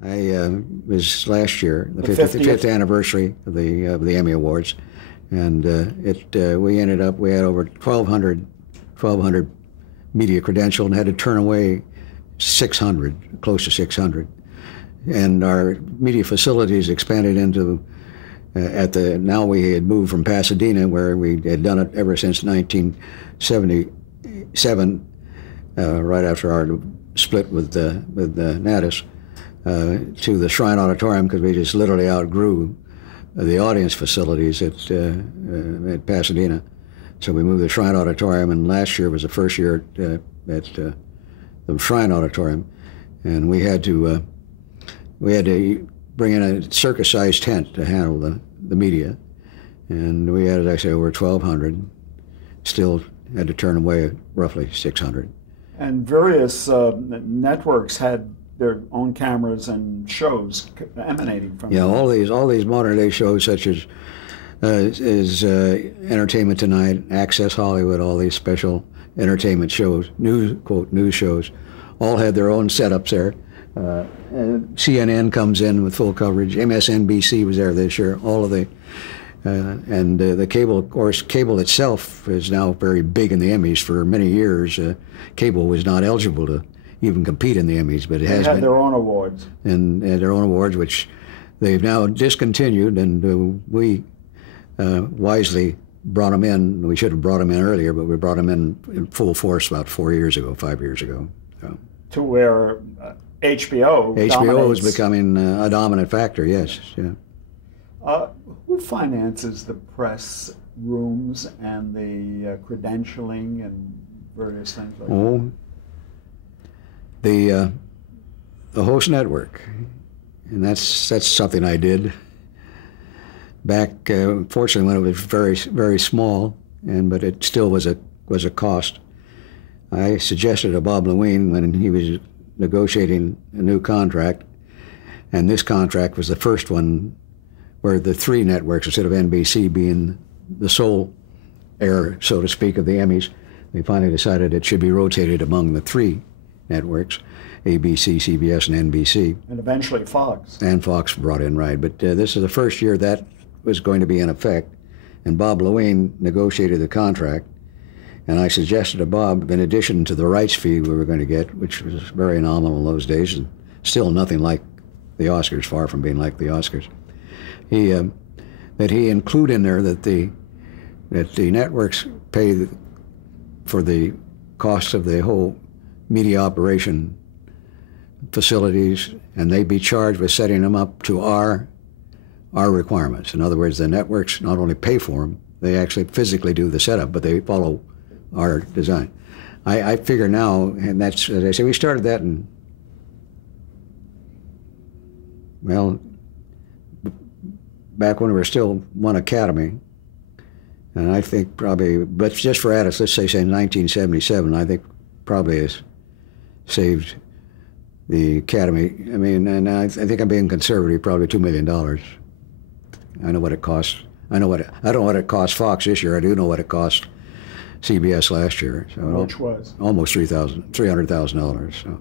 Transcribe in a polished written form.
Was last year, the 50th anniversary of the Emmy Awards, and we had over 1,200 media credentialed and had to turn away 600, close to 600. And our media facilities expanded into, now we had moved from Pasadena, where we had done it ever since 1977, right after our split with Natus, to the Shrine Auditorium, because we just literally outgrew the audience facilities at Pasadena. So we moved the Shrine Auditorium, and last year was the first year at the Shrine Auditorium, and we had to bring in a circus-sized tent to handle the media, and we had, as I say, over 1,200. Still had to turn away roughly 600. And various networks had their own cameras and shows emanating from them. All these modern day shows, such as Entertainment Tonight, Access Hollywood, all these special entertainment shows, news shows, all had their own setups there. CNN comes in with full coverage. MSNBC was there this year. All of the cable, of course, cable itself is now very big in the Emmys. For many years, cable was not eligible to even compete in the Emmys, but it has been. They had their own awards. And their own awards, which they've now discontinued, and we wisely brought them in. We should have brought them in earlier, but we brought them in full force about 5 years ago. So. To where HBO is becoming a dominant factor, yes. Yeah. Who finances the press rooms and the credentialing and various things like that? The host network, and that's something I did back. Fortunately, when it was very, very small, but it still was a cost. I suggested to Bob Lewine when he was negotiating a new contract, and this contract was the first one where the three networks, instead of NBC being the sole heir, so to speak, of the Emmys, they finally decided it should be rotated among the three networks, ABC, CBS, and NBC. And eventually Fox. And Fox brought in, right. But this is the first year that was going to be in effect, and Bob Lewine negotiated the contract, and I suggested to Bob, in addition to the rights fee we were going to get, which was very nominal in those days, and still nothing like the Oscars, far from being like the Oscars, that he include in there that the networks pay for the costs of the whole media operation facilities, and they'd be charged with setting them up to our requirements. In other words, the networks not only pay for them, they actually physically do the setup, but they follow our design. I figure now, and that's, as I say, we started that back when we were still one Academy, and I think probably, but just for Addis, let's say 1977, I think probably has saved the Academy. I mean, and I think I'm being conservative, probably $2 million. I know what it costs. I don't know what it cost Fox this year. I do know what it cost CBS last year. So which was? Almost $300,000. So.